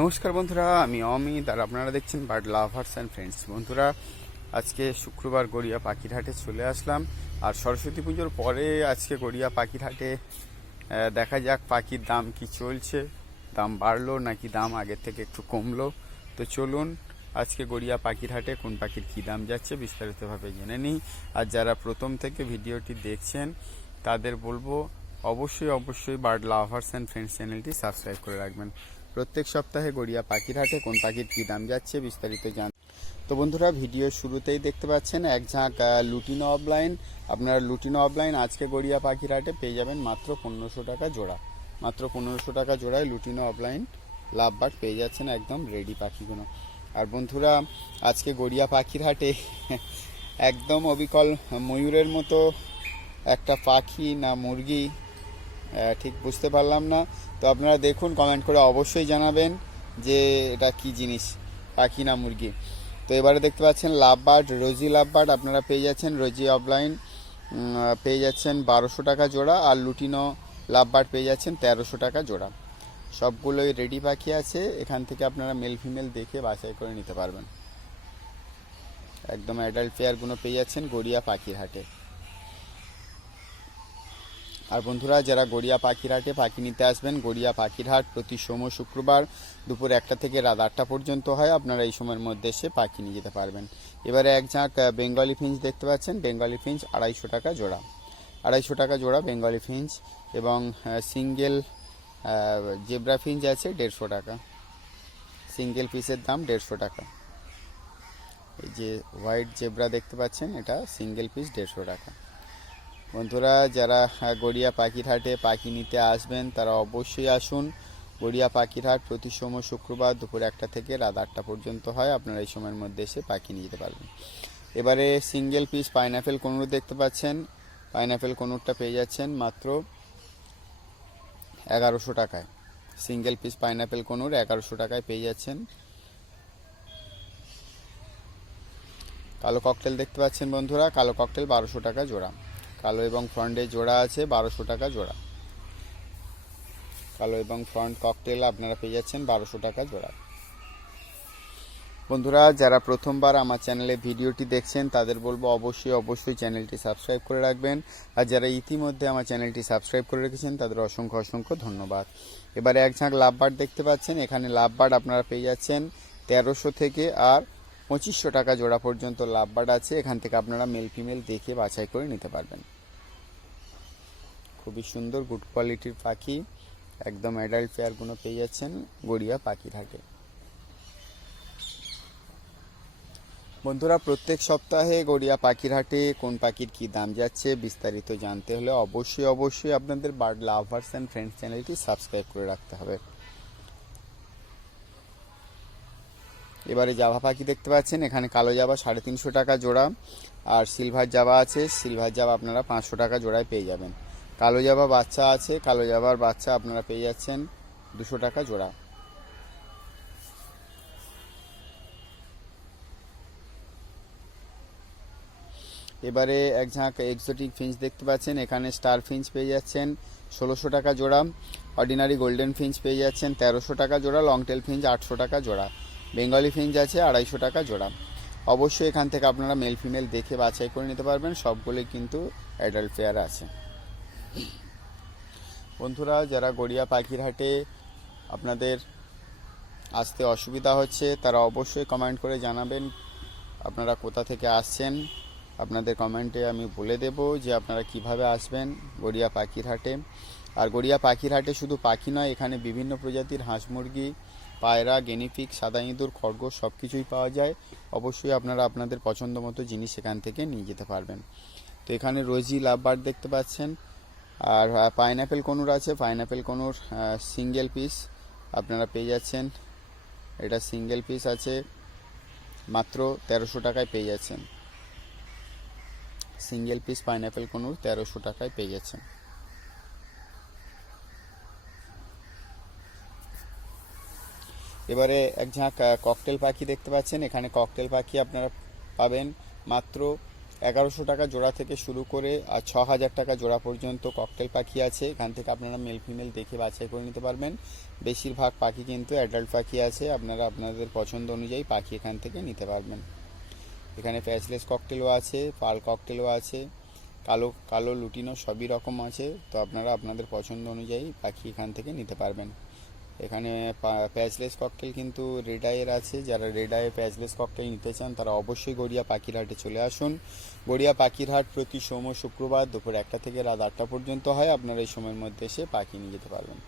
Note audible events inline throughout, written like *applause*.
নমস্কার বন্ধুরা, আমি অমিত আর আপনারা দেখছেন বার্ড লাভার্স অ্যান্ড ফ্রেন্ডস বন্ধুরা, আজকে শুক্রবার গড়িয়া পাখিরহাটে চলে আসলাম আর সরস্বতী পুজোর পরে আজকে গড়িয়া পাখিরহাটে দেখা যাক পাখির দাম কি চলছে। দাম বাড়লো নাকি দাম আগের থেকে একটু কমলো? তো চলুন, আজকে গড়িয়া পাখিরহাটে কোন পাখির কী দাম যাচ্ছে বিস্তারিতভাবে জেনে নিই। আর যারা প্রথম থেকে ভিডিওটি দেখছেন, তাদের বলব অবশ্যই অবশ্যই বার্ড লাভার্স অ্যান্ড ফ্রেন্ডস চ্যানেলটি সাবস্ক্রাইব করে রাখবেন। প্রত্যেক সপ্তাহে গড়িয়া পাখির হাটে কোন পাখির কী দাম যাচ্ছে বিস্তারিত জান তো বন্ধুরা, ভিডিও শুরুতেই দেখতে পাচ্ছেন এক ঝাঁক লুটিনো অফলাইন আপনারা লুটিনো অফলাইন আজকে গড়িয়া পাখির হাটে পেয়ে যাবেন মাত্র পনেরোশো টাকা জোড়া। মাত্র পনেরোশো টাকা জোড়ায় লুটিনো অফলাইন লাভ বার্ড পেয়ে যাচ্ছেন একদম রেডি পাখিগুলো। আর বন্ধুরা, আজকে গড়িয়া পাখির হাটে *laughs* একদম অবিকল ময়ূরের মতো একটা পাখি না মুরগি ঠিক বুঝতে পারলাম না। তো আপনারা দেখুন কমেন্ট করে অবশ্যই জানাবেন যে এটা কি জিনিস পাখি না মুরগি। তো এবারে দেখতে পাচ্ছেন love bird rosy love bird আপনারা পেয়ে যাচ্ছেন, রোজি অফলাইন পেয়ে যাচ্ছেন বারোশো টাকা জোড়া আর লুটিনো লাভবার্ড পেয়ে যাচ্ছেন তেরোশো টাকা জোড়া। সবগুলোই রেডি পাখি আছে, এখান থেকে আপনারা মেল ফিমেল দেখে বাছাই করে নিতে পারবেন। একদম অ্যাডাল্ট পেয়ারগুলো পেয়ে যাচ্ছেন গড়িয়া পাখির হাটে। আর বন্ধুরা, যারা গড়িয়া পাখিরহাটে পাখি নিতে আসবেন, গড়িয়া পাখিরহাট প্রতি সোম শুক্রবার দুপুর একটা থেকে রাত আটটা পর্যন্ত হয়। আপনারা এই সময়ের মধ্যে এসে পাখি নিয়ে যেতে পারবেন। এবারে এক ঝাঁক বেঙ্গলি ফিঞ্চ দেখতে পাচ্ছেন। বেঙ্গলি ফিঞ্চ আড়াইশো টাকা জোড়া। আড়াইশো টাকা জোড়া বেঙ্গলি ফিঞ্চ এবং সিঙ্গেল জেব্রা ফিঞ্চ আছে দেড়শো টাকা। সিঙ্গেল পিসের দাম দেড়শো টাকা। এই যে হোয়াইট জেব্রা দেখতে পাচ্ছেন, এটা সিঙ্গেল পিস দেড়শো টাকা। বন্ধুরা যারা আহ, গড়িয়া পাখিরহাটে পাখি নিতে আসবেন তারা অবশ্যই আসুন। গড়িয়া পাখিরহাট প্রতি সোম শুক্রবার দুপুর একটা থেকে রাত আটটা পর্যন্ত হয়। আপনারা এই সময়ের মধ্যে এসে পাখি নিয়ে যেতে পারবেন। এবারে সিঙ্গেল পিস পাইনাপেল কোনুর দেখতে পাচ্ছেন? পাইনাপেল কোনুরটা পেয়ে যাচ্ছেন মাত্র এগারোশো টাকায়। সিঙ্গেল পিস পাইনাপেল কোনুর এগারোশো টাকায় পেয়ে যাচ্ছেন। কালো ককটেল দেখতে পাচ্ছেন বন্ধুরা। কালো ককটেল বারোশো টাকা জোড়া। কালো এবং ফ্রন্টে জোড়া আছে, বারোশো টাকা জোড়া। কালো এবং ফ্রন্ট ককটেল আপনারা পেয়ে যাচ্ছেন বারোশো টাকা জোড়া। বন্ধুরা, যারা প্রথমবার আমার চ্যানেলে ভিডিওটি দেখছেন, তাদের বলব অবশ্যই অবশ্যই চ্যানেলটি সাবস্ক্রাইব করে রাখবেন। আর যারা ইতিমধ্যে আমার চ্যানেলটি সাবস্ক্রাইব করে রেখেছেন, তাদের অসংখ্য অসংখ্য ধন্যবাদ। এবারে এক ঝাঁক লাভবার্ড দেখতে পাচ্ছেন, এখানে লাভবার্ড আপনারা পেয়ে যাচ্ছেন তেরোশো থেকে আর পঁচিশশো টাকা জোড়া পর্যন্ত লাভবার্ড আছে। এখান থেকে আপনারা মেল ফিমেল দেখে বাছাই করে নিতে পারবেন। খুবই সুন্দর গুড কোয়ালিটির পাখি। একদম অ্যাডাল্ট পেয়ারগুলো পেয়ে যাচ্ছেন, গড়িয়া পাখির হাটে বন্ধুরা, প্রত্যেক সপ্তাহে গড়িয়া পাখির হাটে কোন পাখির কি দাম যাচ্ছে বিস্তারিত জানতে হলে অবশ্যই অবশ্যই আপনাদের বার্ড লাভার্স অ্যান্ড ফ্রেন্ডস চ্যানেলটি সাবস্ক্রাইব করে রাখতে হবে। এবারে জাভা পাখি দেখতে পাচ্ছেন, এখানে কালো জাভা সাড়ে তিনশো টাকা জোড়া, আর সিলভার জাভা আছে সিলভার জাভা আপনারা পাঁচশো টাকা জোড়ায় পেয়ে যাবেন। কালো জাবা বাচ্চা আছে, কালো জাবার বাচ্চা আপনারা পেয়ে যাচ্ছেন দুশো টাকা জোড়া। এবারে এক ঝাঁক এক্সোটিক ফিঞ্চ দেখতে পাচ্ছেন, এখানে স্টার ফিঞ্চ পেয়ে যাচ্ছেন ষোলোশো টাকা জোড়া। অর্ডিনারি গোল্ডেন ফিঞ্চ পেয়ে যাচ্ছেন তেরোশো টাকা জোড়া লং টেল ফিঞ্চ আটশো টাকা জোড়া। বেঙ্গলি ফিঞ্চ আছে আড়াইশো টাকা জোড়া। অবশ্যই এখান থেকে আপনারা মেল ফিমেল দেখে বাছাই করে নিতে পারবেন, সবগুলোই কিন্তু অ্যাডাল্ট ফেয়ার আছে। বন্ধুরা, যারা গড়িয়া পাখির হাটে আপনাদের আসতে অসুবিধা হচ্ছে, তারা অবশ্যই কমেন্ট করে জানাবেন, আপনারা কোথা থেকে আসছেন। আপনাদের কমেন্টে আমি বলে দেব যে আপনারা কীভাবে আসবেন গড়িয়া পাখির হাটে আর গড়িয়া পাখির হাটে শুধু পাখি নয়, এখানে বিভিন্ন প্রজাতির হাঁস মুরগি, পায়রা গেনিফিক সাদা ইঁদুর, খরগোশ সব কিছুই পাওয়া যায়। অবশ্যই আপনারা আপনাদের পছন্দ মতো জিনিস এখান থেকে নিয়ে যেতে পারবেন। তো এখানে রোজি লাভবার দেখতে পাচ্ছেন। আর পাইনাপেল কনুর আছে পাইনাপেল কনুর সিঙ্গেল পিস আপনারা পেয়ে যাচ্ছেন। এটা সিঙ্গেল পিস আছে, মাত্র তেরোশো টাকায় পেয়ে যাচ্ছেন। সিঙ্গেল পিস পাইনাপেল কনুর তেরোশো টাকায় পেয়ে যাচ্ছেন। এবারে এক ঝাঁক ককটেল পাখি দেখতে পাচ্ছেন। এখানে ককটেল পাখি আপনারা পাবেন মাত্র এগারোশো টাকা জোড়া থেকে শুরু করে, আর ছ হাজার টাকা জোড়া পর্যন্ত ককটেল পাখি আছে। এখান থেকে আপনারা মেল ফিমেল দেখে বাছাই করে নিতে পারবেন। বেশিরভাগ পাখি কিন্তু অ্যাডাল্ট পাখি আছে। আপনারা আপনাদের পছন্দ অনুযায়ী পাখি এখান থেকে নিতে পারবেন। এখানে প্যাচলেস ককটেলও আছে পাল ককটেলও আছে, কালো কালো লুটিনো সবই রকম আছে। তো আপনারা আপনাদের পছন্দ অনুযায়ী পাখি এখান থেকে নিতে পারবেন। এখানে প্যাচলেস ককটেল কিন্তু রেড আইয়ের আছে। যারা রেডায়ে প্যাচলেস ককটেল নিতে চান, তারা অবশ্যই গড়িয়া পাখিরহাটে চলে আসুন। গড়িয়া পাখিরহাট প্রতি সোম শুক্রবার দুপুর একটা থেকে রাত আটটা পর্যন্ত হয়। আপনারা এই সময়ের মধ্যে এসে পাখি নিয়ে যেতে পারবেন।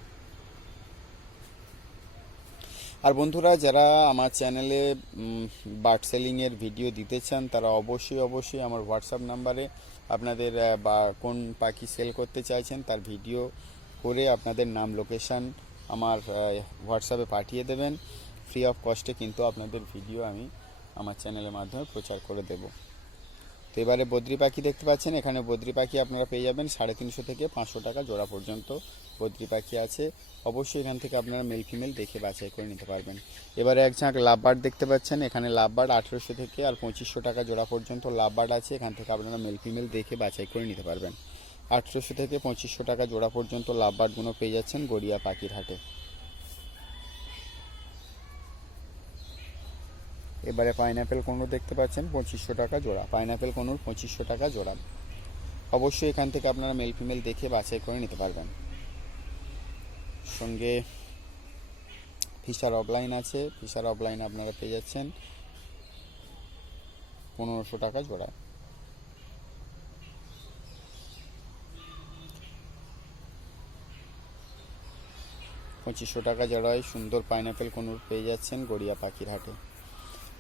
আর বন্ধুরা, যারা আমার চ্যানেলে বার্ড সেলিংয়ের ভিডিও দিতে চান, তারা অবশ্যই অবশ্যই আমার হোয়াটসঅ্যাপ নাম্বারে আপনাদের বা কোন পাখি সেল করতে চাইছেন, তার ভিডিও করে আপনাদের নাম, লোকেশান আমার হোয়াটসঅ্যাপে পাঠিয়ে দেবেন। ফ্রি অফ কস্টে কিন্তু আপনাদের ভিডিও আমি আমার চ্যানেলের মাধ্যমে প্রচার করে দেব। তো এবারে বদ্রি পাখি দেখতে পাচ্ছেন, এখানে বদ্রি পাখি আপনারা পেয়ে যাবেন সাড়ে তিনশো থেকে পাঁচশো টাকা জোড়া পর্যন্ত বদ্রি পাখি আছে। অবশ্যই এখান থেকে আপনারা মেল ফিমেল দেখে বাছাই করে নিতে পারবেন। এবারে এক ঝাঁক লাভবার্ড দেখতে পাচ্ছেন, এখানে লাভবার্ড আঠেরোশো থেকে আর পঁচিশশো টাকা জোড়া পর্যন্ত লাভবার্ড আছে। এখান থেকে আপনারা মেল ফিমেল দেখে বাছাই করে নিতে পারবেন। আঠেরোশো থেকে পঁচিশশো টাকা জোড়া পর্যন্ত লাভবার্ডগুলো পেয়ে যাচ্ছেন গড়িয়া পাখির হাটে এবারে পাইনাপেল কোনুর দেখতে পাচ্ছেন, পঁচিশশো টাকা জোড়া। পাইনাপেল কোনুর পঁচিশশো টাকা জোড়া। অবশ্যই এখান থেকে আপনারা মেল ফিমেল দেখে বাছাই করে নিতে পারবেন। সঙ্গে ফিশার অফলাইন আছে, ফিশার অফলাইন আপনারা পেয়ে যাচ্ছেন পনেরোশো টাকা জোড়া। পঁচিশশো টাকা জোড়ায় সুন্দর পাইনাপেল কোনুর পেয়ে যাচ্ছেন গড়িয়া পাখির হাটে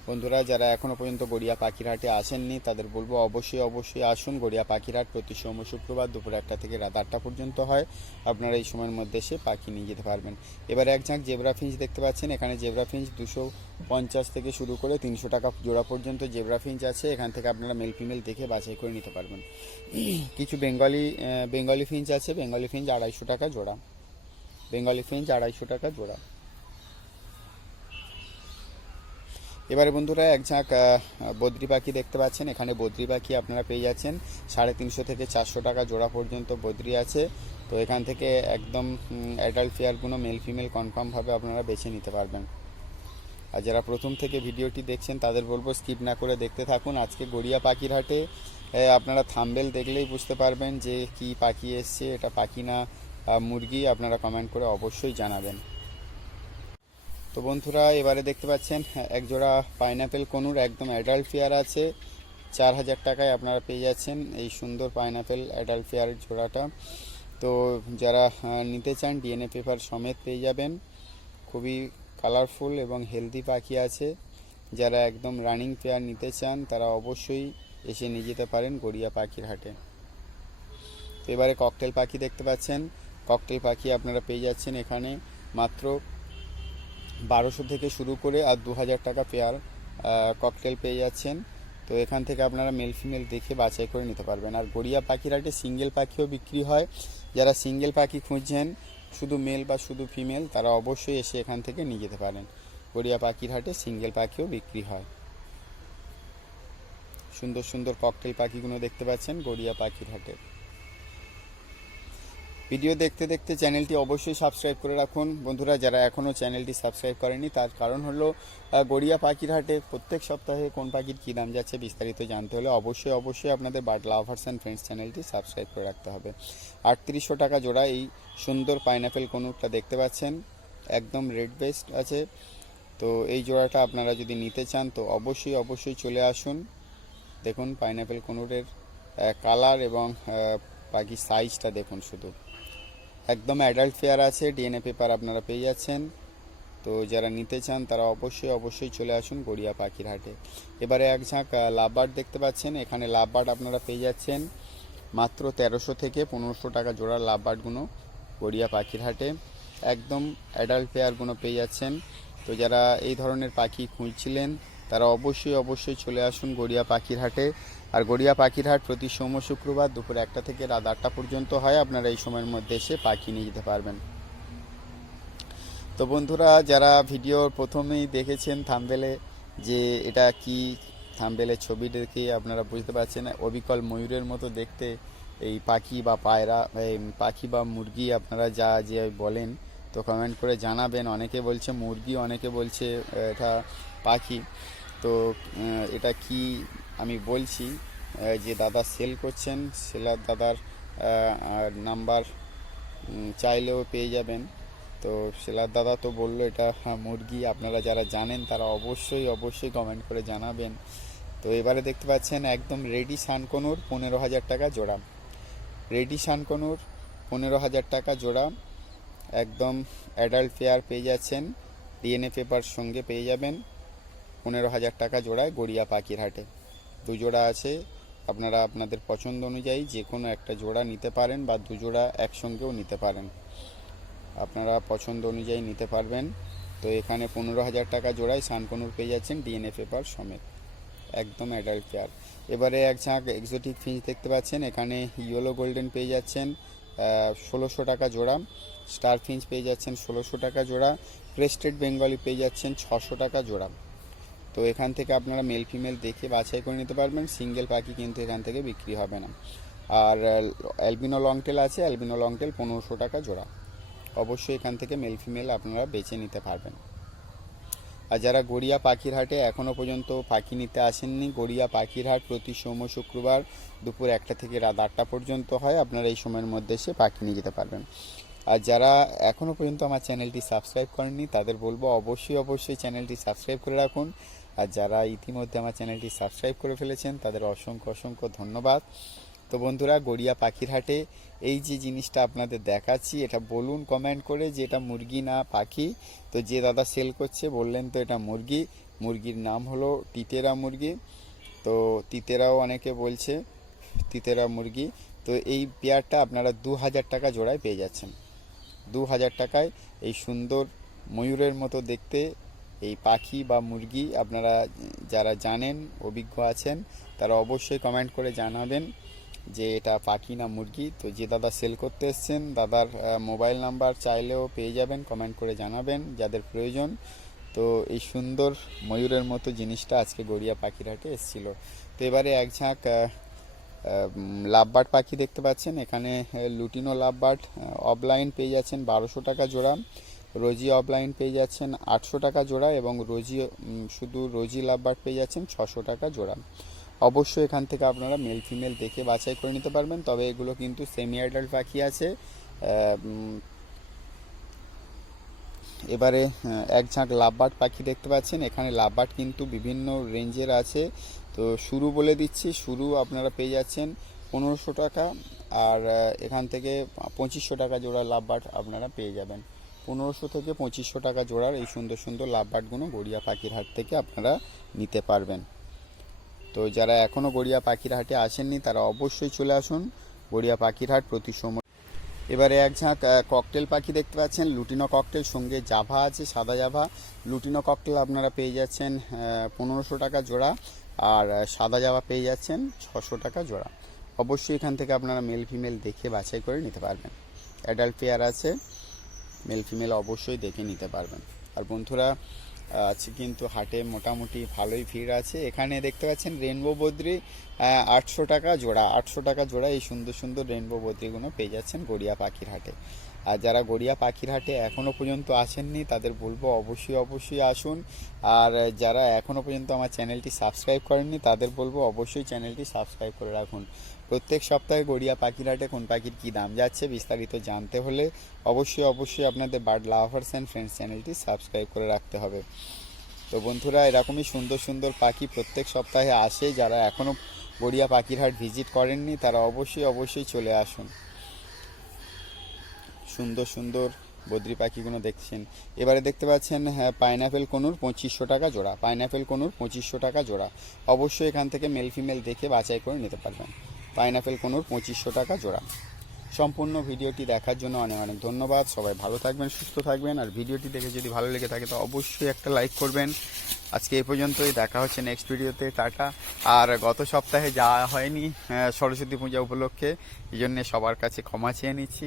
বন্ধুরা, যারা এখনও পর্যন্ত গড়িয়া পাখির হাটে আসেননি, তাদের বলব অবশ্যই অবশ্যই আসুন গড়িয়া পাখির হাট প্রতি সোম শুক্রবার দুপুর একটা থেকে রাত আটটা পর্যন্ত হয়। আপনারা এই সময়ের মধ্যে এসে পাখি নিয়ে যেতে পারবেন। এবার এক ঝাঁক জেব্রা ফিঞ্চ দেখতে পাচ্ছেন। এখানে জেব্রা ফিঞ্চ দুশো পঞ্চাশ থেকে শুরু করে তিনশো টাকা জোড়া পর্যন্ত জেবরা ফিঞ্চ আছে। এখান থেকে আপনারা মেল ফিমেল দেখে বাছাই করে নিতে পারবেন। কিছু বেঙ্গলি বেঙ্গলি ফিঞ্চ আছে। বেঙ্গলি ফিঞ্চ আড়াইশো টাকা জোড়া। বেঙ্গলি ফিঞ্চ আড়াইশো টাকা জোড়া। এবারে বন্ধুরা এক ঝাঁক বদ্রি পাখি দেখতে পাচ্ছেন। এখানে বদ্রি পাখি আপনারা পেয়ে যাচ্ছেন। সাড়ে তিনশো থেকে চারশো টাকা জোড়া পর্যন্ত বদ্রি আছে। তো এখান থেকে একদম অ্যাডাল্ট ফেয়ারগুলো মেল ফিমেল কনফার্মভাবে আপনারা বেছে নিতে পারবেন। আর যারা প্রথম থেকে ভিডিওটি দেখছেন, তাদের বলব স্কিপ না করে দেখতে থাকুন। আজকে গড়িয়া পাখির হাটে আপনারা থাম্বেল দেখলেই বুঝতে পারবেন যে কি পাখি এসছে, এটা পাখি না মুরগি আপনারা কমেন্ট করে অবশ্যই জানাবেন। তো বন্ধুরা, এবারে দেখতে পাচ্ছেন এক জোড়া পাইনাপেল কনুর একদম অ্যাডাল্ট ফেয়ার আছে। চার হাজার টাকায় আপনারা পেয়ে যাচ্ছেন এই সুন্দর পাইনাপেল অ্যাডাল্ট ফেয়ার জোড়াটা। তো যারা নিতে চান ডিএনএ পেপার সমেত পেয়ে যাবেন। খুবই কালারফুল এবং হেলদি পাখি আছে। যারা একদম রানিং পেয়ার নিতে চান, তারা অবশ্যই এসে নিয়ে যেতে পারেন গড়িয়া পাখির হাটে। তো এবারে ককটেল পাখি দেখতে পাচ্ছেন। ককটেল পাখি আপনারা পেয়ে যাচ্ছেন এখানে মাত্র বারোশো থেকে শুরু করে আর দু হাজার টাকা পেয়ার ককটেল পেয়ে যাচ্ছেন। তো এখান থেকে আপনারা মেল ফিমেল দেখে বাছাই করে নিতে পারবেন। আর গড়িয়া পাখির হাটে সিঙ্গেল পাখিও বিক্রি হয়। যারা সিঙ্গেল পাখি খুঁজছেন, শুধু মেল বা শুধু ফিমেল, তারা অবশ্যই এসে এখান থেকে নিয়ে যেতে পারেন। গড়িয়া পাখির হাটে সিঙ্গেল পাখিও বিক্রি হয়। সুন্দর সুন্দর ককটেল পাখিগুলো দেখতে পাচ্ছেন গড়িয়া পাখির হাটে। ভিডিও দেখতে দেখতে চ্যানেলটি অবশ্যই সাবস্ক্রাইব করে রাখুন। বন্ধুরা, যারা এখনও চ্যানেলটি সাবস্ক্রাইব করেনি তার কারণ হলো গড়িয়া পাখির হাটে প্রত্যেক সপ্তাহে কোন পাখির কী দাম যাচ্ছে বিস্তারিত জানতে হলে অবশ্যই অবশ্যই আপনাদের বার্ড লাভার্স অ্যান্ড ফ্রেন্ডস চ্যানেলটি সাবস্ক্রাইব করে রাখতে হবে। আটত্রিশশো টাকা জোড়া এই সুন্দর পাইনাপেল কনুরটা দেখতে পাচ্ছেন। একদম রেড বেস্ট আছে। তো এই জোড়াটা আপনারা যদি নিতে চান, তো অবশ্যই অবশ্যই চলে আসুন। দেখুন পাইনাপেল কনুরের কালার এবং পাখির সাইজটা দেখুন শুধু। একদম অ্যাডাল্ট ফেয়ার আছে ডিএনএ পেপার আপনারা পেয়ে যাচ্ছেন। তো যারা নিতে চান, তারা অবশ্যই অবশ্যই চলে আসুন গড়িয়া পাখির হাটে। এবারে এক ঝাঁক লাভবার্ড দেখতে পাচ্ছেন, এখানে লাভবার্ড আপনারা পেয়ে যাচ্ছেন। মাত্র তেরোশো থেকে পনেরোশো টাকা জোড়ার লাভবার্ডগুলো গড়িয়া পাখির হাটে। একদম অ্যাডাল্ট পেয়ারগুলো পেয়ে যাচ্ছেন। তো যারা এই ধরনের পাখি খুঁজছিলেন, তারা অবশ্যই অবশ্যই চলে আসুন গড়িয়া পাখির হাটে। আর গড়িয়া পাখির হাট প্রতি সোম শুক্রবার দুপুর একটা থেকে রাত আটটা পর্যন্ত হয়। আপনারা এই সময়ের মধ্যে এসে পাখি নিয়ে যেতে পারবেন। তো বন্ধুরা, যারা ভিডিওর প্রথমেই দেখেছেন থামবেলে, যে এটা কি থাম্বেলের ছবি দেখে আপনারা বুঝতে পারছেন, অবিকল ময়ূরের মতো দেখতে এই পাখি বা পায়রা পাখি বা মুরগি আপনারা যা যে বলেন, তো কমেন্ট করে জানাবেন। অনেকে বলছে মুরগি, অনেকে বলছে এটা পাখি। তো এটা কি আমি বলছি যে দাদা সেল করছেন সেলার দাদার নাম্বার চাইলেও পেয়ে যাবেন। তো সেলার দাদা তো বলল, এটা মুরগি, আপনারা যারা জানেন তারা অবশ্যই অবশ্যই কমেন্ট করে জানাবেন। তো এবারে দেখতে পাচ্ছেন, একদম রেডি শানকনুর পনেরো হাজার টাকা জোড়া। রেডি শানকনুর পনেরো হাজার টাকা জোড়া। একদম অ্যাডাল্ট পেয়ার পেয়ে যাচ্ছেন ডিএনএ পেপার সঙ্গে পেয়ে যাবেন, পনেরো হাজার টাকা জোড়ায় গড়িয়া পাখির হাটে। দু জোড়া আছে, আপনারা আপনাদের পছন্দ অনুযায়ী যে কোনো একটা জোড়া নিতে পারেন বা দু জোড়া একসঙ্গেও নিতে পারেন। আপনারা পছন্দ অনুযায়ী নিতে পারবেন। তো এখানে পনেরো হাজার টাকা জোড়ায় সানকনুর পেয়ে যাচ্ছেন ডিএনএ পেপার সমেত। একদম অ্যাডাল্ট পেয়ার এবারে এক ঝাঁক এক্সোটিক ফিঞ্চ দেখতে পাচ্ছেন। এখানে ইয়েলো গোল্ডেন পেয়ে যাচ্ছেন ষোলোশো টাকা জোড়া। স্টার ফিঞ্চ পেয়ে যাচ্ছেন ষোলোশো টাকা জোড়া। ক্রেস্টেড বেঙ্গলি পেয়ে যাচ্ছেন ছশো টাকা জোড়া। তো এখান থেকে আপনারা মেল ফিমেল দেখে বাছাই করে নিতে পারবেন। সিঙ্গেল পাখি কিন্তু এখান থেকে বিক্রি হবে না। আর অ্যালবিনো লংটেল আছে। অ্যালবিনো লংটেল পনেরোশো টাকা জোড়া। অবশ্যই এখান থেকে মেল ফিমেল আপনারা বেছে নিতে পারবেন। আর যারা গড়িয়া পাখির হাটে এখনও পর্যন্ত পাখি নিতে আসেননি, গড়িয়া পাখির হাট প্রতি সোম শুক্রবার দুপুর একটা থেকে রাত আটটা পর্যন্ত হয়। আপনারা এই সময়ের মধ্যে এসে পাখি নিয়ে যেতে পারবেন। আর যারা এখনও পর্যন্ত আমার চ্যানেলটি সাবস্ক্রাইব করেননি, তাদের বলব অবশ্যই অবশ্যই চ্যানেলটি সাবস্ক্রাইব করে রাখুন। আর যারা ইতিমধ্যে আমার চ্যানেলটি সাবস্ক্রাইব করে ফেলেছেন, তাদের অসংখ্য অসংখ্য ধন্যবাদ। তো বন্ধুরা, গড়িয়া পাখির হাটে এই যে জিনিসটা আপনাদের দেখাচ্ছি, এটা বলুন কমেন্ট করে যে এটা মুরগি না পাখি। তো যে দাদা সেল করছে বললেন তো এটা মুরগি। মুরগির নাম হলো তিতেরা মুরগি। তো তিতেরাও অনেকে বলছে তিতেরা মুরগি। তো এই পেয়ারটা আপনারা দু হাজার টাকা জোড়ায় পেয়ে যাচ্ছেন। দু হাজার টাকায় এই সুন্দর ময়ূরের মতো দেখতে এই পাখি বা মুরগি আপনারা যারা জানেন, অভিজ্ঞ আছেন, তারা অবশ্যই কমেন্ট করে জানাবেন যে এটা পাখি না মুরগি। তো যে দাদা সেল করতে এসছেন, দাদার মোবাইল নাম্বার চাইলেও পেয়ে যাবেন কমেন্ট করে জানাবেন যাদের প্রয়োজন। তো এই সুন্দর ময়ূরের মতো জিনিসটা আজকে গড়িয়া পাখির হাটে এসেছিল। তো এবারে এক ঝাঁক লাভবার্ড পাখি দেখতে পাচ্ছেন। এখানে লুটিনো লাভবার্ড অফলাইন পেয়ে যাচ্ছেন বারোশো টাকা জোড়া। রোজি অফলাইন পেয়ে যাচ্ছেন আটশো টাকা জোড়া এবং রোজি শুধু রোজি লাভবার্ড পেয়ে যাচ্ছেন ছশো টাকা জোড়া। অবশ্যই এখান থেকে আপনারা মেল ফিমেল দেখে বাছাই করে নিতে পারবেন, তবে এগুলো কিন্তু সেমি অ্যাডাল্ট পাখি আছে। এবারে এক ঝাঁক লাভবার্ড পাখি দেখতে পাচ্ছেন। এখানে লাভবার্ড কিন্তু বিভিন্ন রেঞ্জের আছে। তো শুরু বলে দিচ্ছি, শুরু আপনারা পেয়ে যাচ্ছেন পনেরোশো টাকা, আর এখান থেকে পঁচিশশো টাকা জোড়া লাভবার্ড আপনারা পেয়ে যাবেন। পনেরোশো থেকে পঁচিশশো টাকা জোড়ার এই সুন্দর সুন্দর লাভবার্ডগুলো গড়িয়া পাখির হাট থেকে আপনারা নিতে পারবেন। তো যারা এখনও গড়িয়া পাখির হাটে আসেননি, তারা অবশ্যই চলে আসুন গড়িয়া পাখির হাট প্রতি সময় এবারে এক ঝাঁক ককটেল পাখি দেখতে পাচ্ছেন, লুটিনো ককটেল, সঙ্গে জাভা আছে, সাদা জাভা। লুটিনো ককটেল আপনারা পেয়ে যাচ্ছেন পনেরোশো টাকা জোড়া আর সাদা জাভা পেয়ে যাচ্ছেন ছশো টাকা জোড়া। অবশ্যই এখান থেকে আপনারা মেল ফিমেল দেখে বাছাই করে নিতে পারবেন। অ্যাডাল্ট পেয়ার আছে মেল ফিমেল অবশ্যই দেখে নিতে পারবেন। আর বন্ধুরা আছে কিন্তু হাটে মোটামুটি ভালোই ভিড় আছে। এখানে দেখতে পাচ্ছেন রেনবো বদ্রি আটশো টাকা জোড়া। আটশো টাকা জোড়া এই সুন্দর সুন্দর রেনবো বদ্রিগুলো পেয়ে যাচ্ছেন গড়িয়া পাখির হাটে। আর যারা গড়িয়া পাখির হাটে এখনও পর্যন্ত আসেননি তাদের বলব অবশ্যই অবশ্যই আসুন। আর যারা এখনও পর্যন্ত আমার চ্যানেলটি সাবস্ক্রাইব করেননি, তাদের বলব অবশ্যই চ্যানেলটি সাবস্ক্রাইব করে রাখুন। প্রত্যেক সপ্তাহে গড়িয়া পাখির হাটে কোন পাখির কী দাম যাচ্ছে বিস্তারিত জানতে হলে অবশ্যই অবশ্যই আপনাদের বার্ড লাভার্স অ্যান্ড ফ্রেন্ডস চ্যানেলটি সাবস্ক্রাইব করে রাখতে হবে। তো বন্ধুরা, এরকমই সুন্দর সুন্দর পাখি প্রত্যেক সপ্তাহে আসে। যারা এখনও গড়িয়া পাখির হাট ভিজিট করেননি, তারা অবশ্যই অবশ্যই চলে আসুন। সুন্দর সুন্দর বদ্রি পাখিগুলো দেখছেন। এবারে দেখতে পাচ্ছেন হ্যাঁ পাইনাপেল কনুর পঁচিশশো টাকা জোড়া। পাইনাপেল কনুর পঁচিশশো টাকা জোড়া। অবশ্যই এখান থেকে মেল ফিমেল দেখে বাছাই করে নিতে পারবেন। পাইনাপেল কনুর পঁচিশশো টাকা জোড়া। সম্পূর্ণ ভিডিওটি দেখার জন্য অনেক অনেক ধন্যবাদ। সবাই ভালো থাকবেন সুস্থ থাকবেন। আর ভিডিওটি দেখে যদি ভালো লেগে থাকে তো অবশ্যই একটা লাইক করবেন। আজকে এই পর্যন্তই দেখা হচ্ছে নেক্সট ভিডিওতে টাটা। আর গত সপ্তাহে যাওয়া হয়নি আহ, সরস্বতী পূজা উপলক্ষে এই জন্যে সবার কাছে ক্ষমা চেয়ে নিচ্ছি।